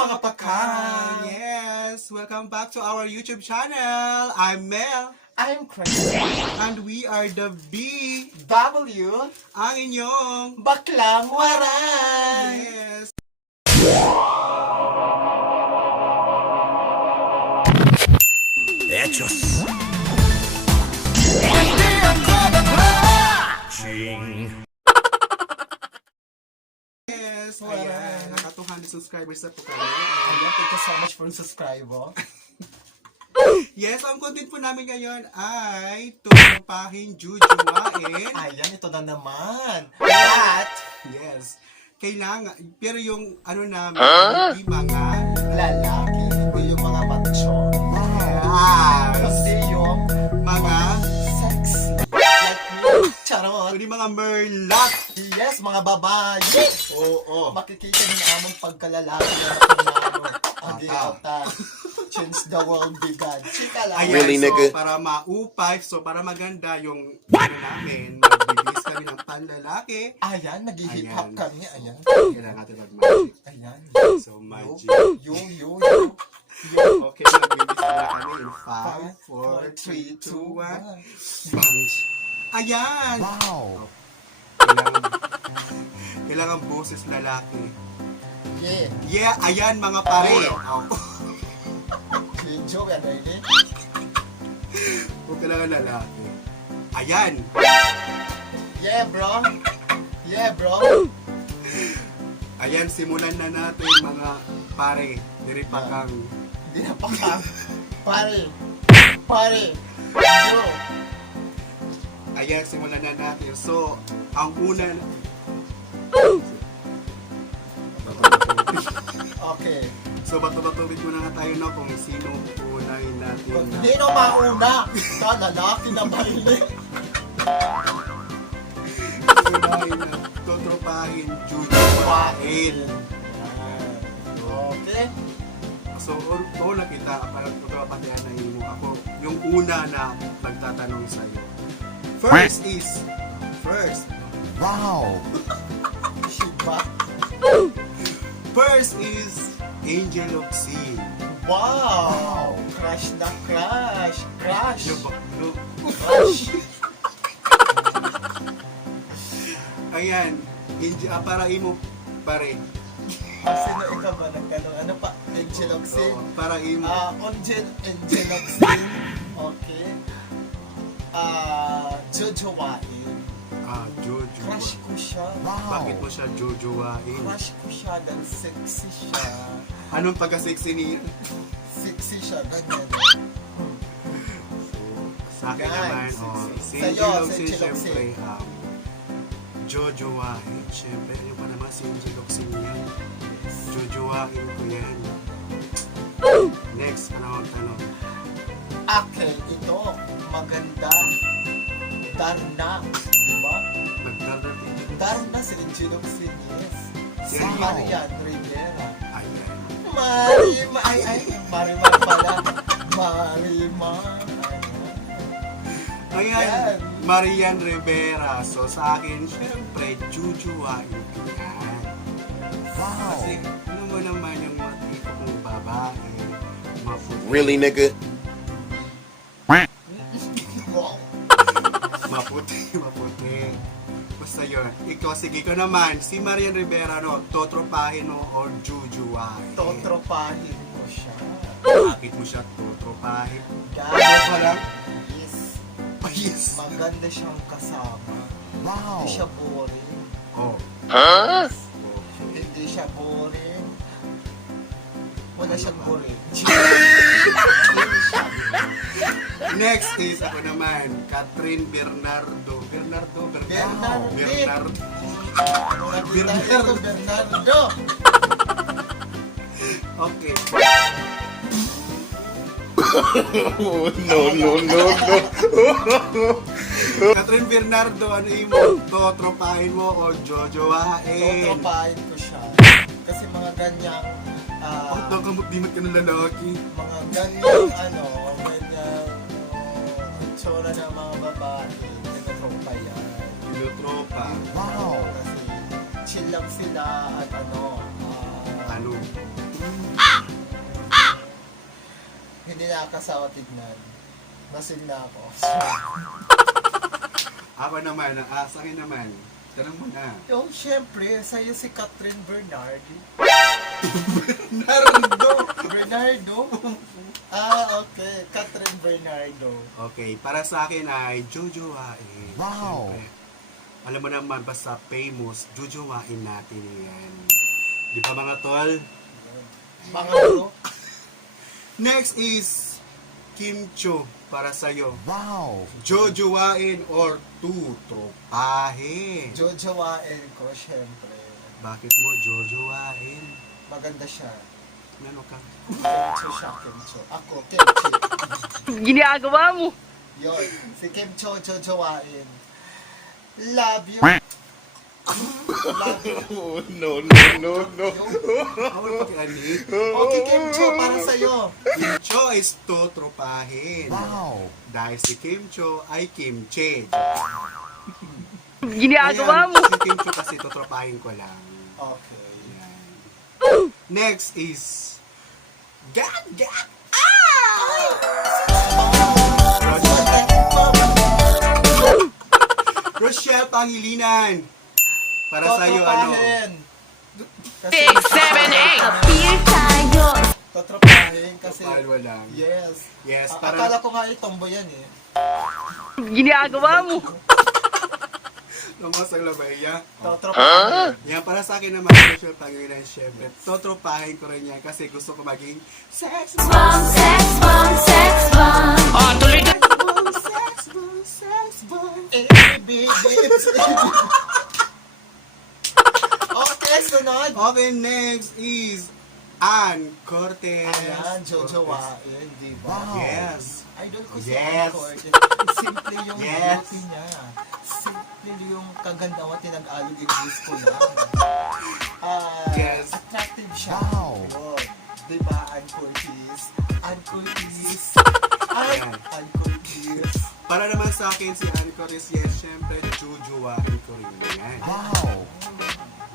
mga pakang! Yes! Welcome back to our YouTube channel. I'm Mel. I'm Chris. And we are the B, W. ang inyong Baklang Waray! Yes! Hechos. Ching. Yes! Waray. Ayan, naka 200 subscribers na po kami. Ayan, thank you so much for subscribe. Yes, ang content po namin ngayon ay tumapahin jujuwain. Ayan, ito na naman. At Yes. Kailangan, pero yung ano namin, hindi mga lalaki, hindi yung mga macho. yes, Kasi yung mga, sexy. Like me. Charot. hindi mga merlot. Yes, mga babae. Oo. Makikita niyo na among pagkalalaki na nakunano. Ang diota. Change the world, bigan. Chika lang. Ayan, Really, so, nigga? para maupay, so para maganda yung ano namin, magbibis kami ng panlalaki. Ayan, nag-hip hop Ayan. kami. Ayan. Kailangan natin mag-magic. Ayan. So, magic. Yo. Okay, magbibis na kami in 5, 4, 3, 2, 1. Bangs. Ayan! Wow. Kailangan boses lalaki. Yeah. Yeah, ayan mga pare. Oh. Video, yan ay di. Kung kailangan lalaki. Ayan. Yeah, bro. Ayan, simulan na natin mga pare. Diri pa kang. Hindi na pa ka. Pare. Yo. Ayan, simulan na natin. So, ang una na... Okay. So, bato-batubit muna nga tayo na kung sino unahin natin na... Hindi na mauna. Sa lalaki na mahilig. Unahin na tutropahin, jujuwain. Okay. So, una kita, parang tutrapatihan na mo ako. Yung una na magtatanong sa'yo. First. Wow. Shiba. First is Angel of Sin. Wow. Crush na crush. Yung baklo. Crush. Ayan. Para imo, pare. Sino ikaw ba? Nagtanong ano pa? Angel of Sin? Oo, para imo. Angel of Sin. Okay. Jojowain. Jojo. Crush ko siya. Bakit mo siya jojowain? Crush ko siya dahil sexy siya. Anong pagka-sexy niya? Sexy siya, ganyan. Sa akin Guys, naman, si sa'yo, Angel of si Sin, Angel of syempre, jojowain. Syempre, yung pa naman si Angel of Sin yan. Jojowain ko yan. Next, ano ang tanong? Akin, ito, maganda. Darna. Diba? Nagdarating. Darna si Angel of Sin, yes. Si Yan. Marian Rivera. Ayan. Marimar pala. Marimar. Ayan, Yan. Marian Rivera. So, sa akin, syempre, jujuwain ko yan. Kasi, ano mo naman yung mga tipo kong babae, maputi. Really, nigga? Wow. Maputi. Basta yun. Ikaw, sige ko naman, si Marian Rivera, no, totropahin mo or jujuwain? Totropahin ko siya. Bakit mo siya totropahin? Ano Guys, pa lang? yes. Oh, yes. Maganda siyang kasama. Wow. Hindi siya boring. Oh. Hindi siya boring. Wala siyang boring. Next is ako naman, Catherine Bernardo. Bernardo. Bernardo. Okay. No. Catherine Bernardo, ano imo? Totropahin mo o jojowain? Totropahin ko siya. Kasi mga ganyang Huwag kamot dimot ka ng lalaki. mga ganyang ganyang itsura ng mga babae. Nagtatropa yan. Tinutropa. Wow. Kasi chill lang sila at Ano? Hindi nakakasawa tignan. Masin na ako. Ako naman, sa akin naman. Tanong mo na. Yung syempre, sa'yo si Catherine Bernardo. Bernardo? Okay. Catherine Bernardo. Okay, para sa akin ay jujuwain. Wow. Siyempre. Alam mo naman, basta famous, jujuwain natin yan. Di ba mga tol? Pangatlo, Next is Kim Cho para sa'yo. Wow. Jojowain or tutropahin? jojowain ko, syempre. Bakit mo jojowain? Maganda siya. Ano ka? Kimcho siya, Kimcho. Ako, Kimchi. Ginagawa mo. Yun, si Kimcho, jojowain. Love you. Love you. No. Ako pakiani. Okay, Kimcho, para sa'yo. Kim Cho is tutropahin. Wow. Dahil si Kim Cho ay kimche. Ginagawa mo. Si Kim Cho kasi tutropahin ko lang. Okay. Yan. Next is God. Rochelle Pangilinan. Para sa iyo ano? Totropahin. Kasi, 6, 7, 8. Appear tayo. Totropahin kasi, Kapal walang. yes. Yes, Akala para ko nga itombo yan eh. Ginagawa mo. lumas ang labaya. Totropahin. Yan, para sa akin naman, Rochelle Pangilinan, syempre, totropahin ko rin yan kasi gusto ko maging sex Bomb, sex bomb, sex bomb. Oh, tuloy na. sex bomb. baby. Okay, sunod. Okay, next is Ann Cortez. Ayan, jojowain, di ba? Wow. Yes. Idol ko si Yes. Ann Cortez. Simple yung Yes. beauty niya. Simple yung kagandawa, tinag-alog English ko lang. Yes. Attractive siya. Wow. Yun. Di ba, Ann Cortez? Ann Cortez. Ayan. Ann Cortez. Para naman sa akin, si Ann Cortez, yes, syempre, jujuwain ko rin yan. Wow.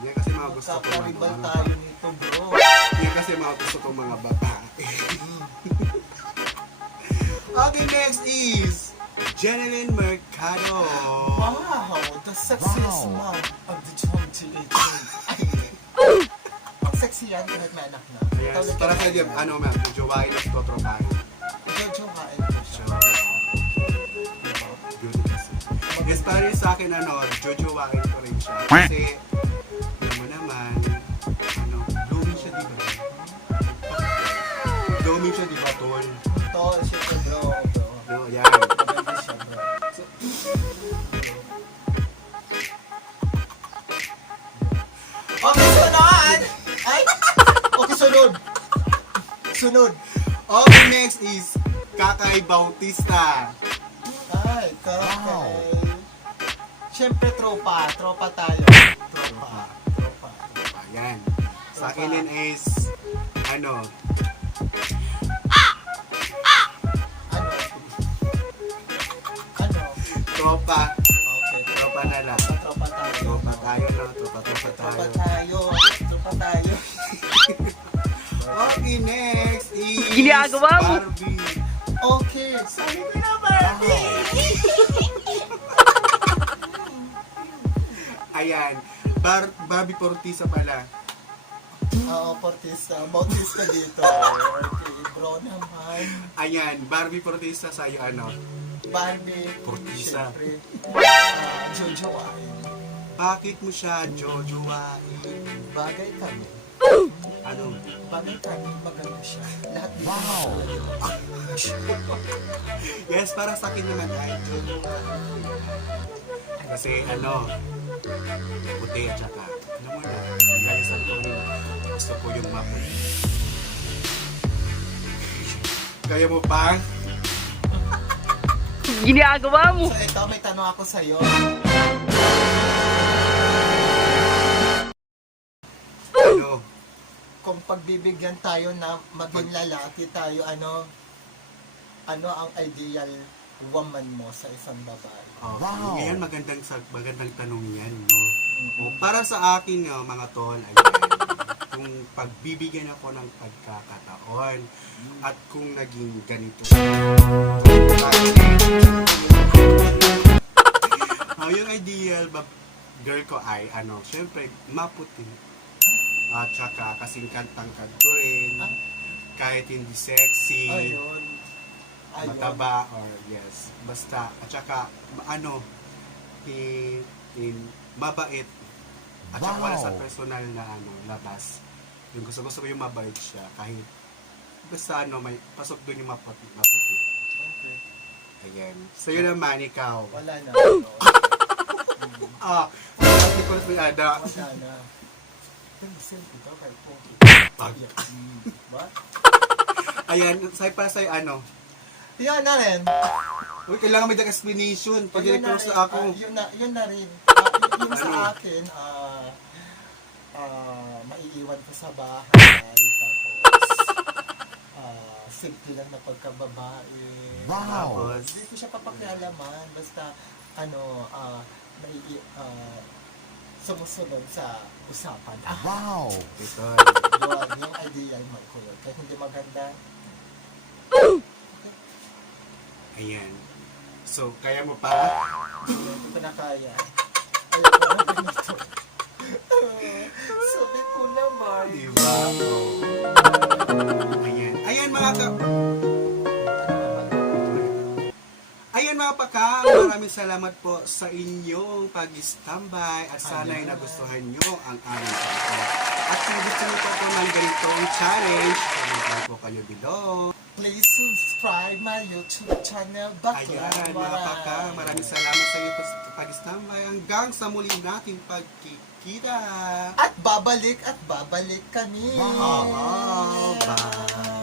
Yan kasi mga gusto ko Kakaribal tayo nito, bro. Yan kasi mga gusto ko mga babae. Okay, next is Jeneline Mercado. Wow, the sexiest Wow. mom of the 2018. Ay, ang sexy yan kahit may anak na. Yes, para sa iyo, ano ma'am, jujuwain at totropahin. Jojowain ko siya. So, good kasi. Yes, para rin sa akin, ano, jujuwain ko rin siya. Kasi, alam mo naman, ano, blooming siya, di ba? Blooming siya, di ba, tol? Tol, syempre bro. No, yan. Maganda siya, bro. Okay, sunod! Ay! Okay, sunod! Sunod! Okay, next is Kakay Bautista. Ay, karakay. Syempre, tropa. Tropa tayo. Tropa. Ayan. Sa akin din is, ano, Ano? Ano? tropa. Okay, Tropa na lang. tropa tayo. Tropa tayo, no? Tropa Tropa tayo. tayo. Tropa tayo. Okay, next is Ginagawa mo. Barbie. Okay. Sabi ko na, Barbie. Ayan. Barbie Portisa pala. Oo, Bautista dito. Okay, bro naman. Ayan, Barbie Portisa sa'yo, ano? Barbie. Portisa. Siyempre. Jojowain. Bakit mo siya jojowain? Bagay kami. Ano? Bagay kami. Maganda siya. Lahat dito. Wow. Yes, para sa akin naman ay jojowain. Kasi, ano, puti at saka, alam mo na, nagayasal ko rin. Gusto ko yung maputi. Kaya mo pa? Ginagawa mo. So, ito, may tanong ako sa'yo. Ano? Kung pagbibigyan tayo na maging lalaki tayo, ano ang ideal woman mo sa isang babae? Okay. Wow. Ngayon, magandang tanong yan, no? O, para sa akin, mga tol, ayan. yung pagbibigyan ako ng pagkakataon at kung naging ganito yung ideal girl ko ay syempre maputi at saka kasing kantangkad ko rin kahit hindi sexy Ayun. mataba or yes basta at saka mabait at saka wala sa personal na labas yung gusto ko yung mabait siya kahit basta may pasok doon yung maputi Okay. ayan so yun naman ikaw Wala na. hindi ko may ada Wala na. Ito, selfie to. Kaya po. Ba? ayan para sa'yo Yan na rin. uy kailangan may explanation pag Yun na i-close rin. na ako Yun na rin. Yung Ano? sa akin, maiiwan ko sa bahay. Tapos, simple lang na pagkababae. Tapos, Hindi ko siya papakialaman. Basta, sumusunod sa usapan. ito Yun, yung ideal man ko yun. Kahit hindi maganda, ayan so kaya mo pa hindi ko na kaya. Ayoko na ganito. Sabi ko naman. diba ayan mga paka, maraming salamat po sa inyong pag-standby at sana'y Ayan. nagustuhan nyo ang aming podcast. At kung gusto nyo po po ng ganitong challenge, comment po kayo below. Please subscribe my YouTube channel. Ayan mga paka, maraming salamat sa inyong pag-standby hanggang sa muli nating pagkikita. At babalik kami. Bye!